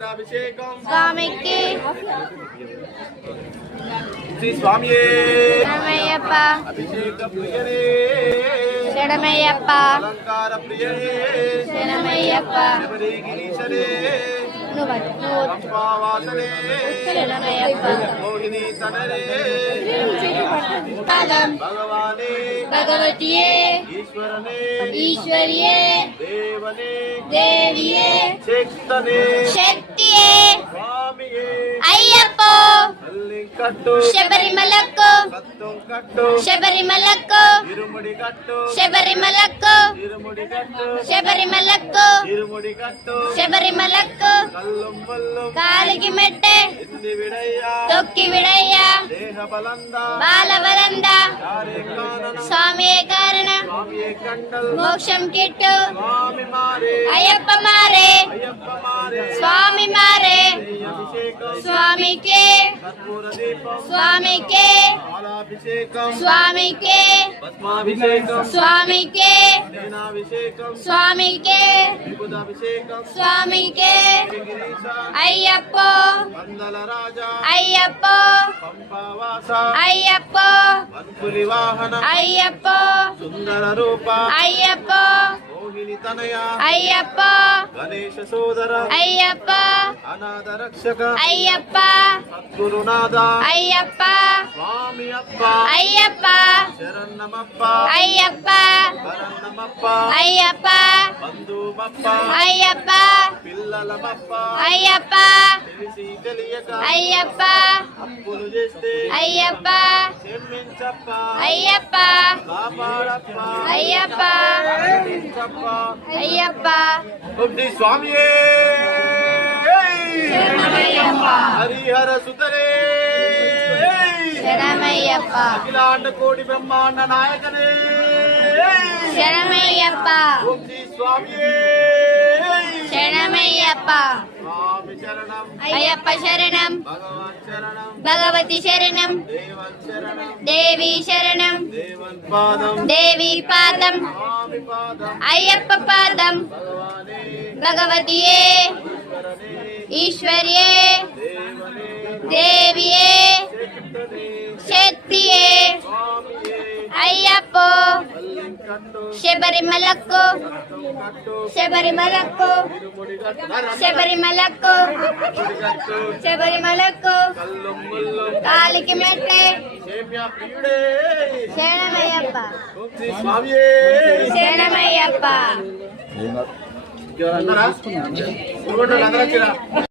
అభిషేకం స్వామికి శ్రీ స్వామి శరణమయ్యప్ప అభిషేక ప్రియనే శరణమయ్యప్ప అలంకార ప్రియనే శరణమయ్యప్ప శబరి గిరీశనే నువ్వు శరణమయ్యప్ప మోహిని తనరే భగవానే భగవతియే ఈశ్వరనే ఈశ్వరియే దేవనే దేవియే శక్తనే శక్తియే స్వామియే అయ్యప్ప మల్లికట్టు శబరిమలకు సత్తం కట్టు శబరిమలకు ఇరుముడి కట్టు శబరిమలకు ఇరుముడి కట్టు శబరిమలకు ఇరుముడి కట్టు శబరిమలకు కల్లం పల్లం కాలికి మెట్టే ఇంది విడయ్యా తొక్కి విడయ్యా దేహ బలంద బాలవరంద యారే కానన స్వామియే కారణ స్వామియే కండల్ మోక్షం కిట్టు స్వామి మారే అయ్యప్ప మారే అయ్యప్ప మారే స్వామి మారే అభిషేకం స్వామికే కర్పూర దీపం స్వామికే పాలాభిషేకం స్వామికే భస్మాభిషేకం స్వామికే సేనాభిషేకం స్వామికే విభుదాభిషేకం స్వామికే గిరీశ అయ్యప్ప వందల రాజా అయ్యప్ప పంపావాస అయ్యప్ప వన్పులి వాహన అయ్యప్ప సుందర రూప అయ్యప్ప మోహిని తనయ అయ్యప్ప గణేశ సోదర అయ్యప్ప అనాథ రక్షక అయ్యప్ప సద్గురునాథ అయ్యప్ప స్వామి అప్ప అయ్యప్ప శరణమప్ప అయ్యప్ప వరన్నమప్ప అయ్యప్ప బంధుమప్ప అయ్యప్ప పిల్లలమప్ప అయ్యప్ప తెలిసి తెలియక అయ్యప్ప అప్పులు చేస్తే అయ్యప్ప క్షమించప్ప అయ్యప్ప కాపాడప్ప అయ్యప్ప రక్షించప్ప అయ్యప్ప బుద్ధి స్వామియే హరిహర సుతరే శరణమయ్యప్ప అఖిలాండ కోటి బ్రహ్మాండ నాయకనే శరణమయ్యప్ప బుద్ధి స్వామియే శరణమయ్యప్ప స్వామి శరణం అయ్యప్ప శరణం భగవాన్ శరణం భగవతి శరణం దేవన్ శరణం దేవి శరణం దేవన్ పాదం దేవి పాదం స్వామి పాదం అయ్యప్ప పాదం భగవానే భగవతియే ఈశ్వరనే ఈశ్వర్యే దేవనే దేవియే శక్తనే శక్తియే స్వామియే అయ్యప్ప మల్లికట్టు శబరిమలకు కట్టు శబరిమలకు ఇరుముడి కట్టు శబరిమలకు కట్టు శబరిమలకు కల్లం ముల్లం కాలికి మెట్టే సేమ్య ప్రియుడే శరణమయ్యప్ప బుద్ధి స్వామియే శరణమయ్యప్ప ఎవరన్నారా? అందరూ వచ్చిరా?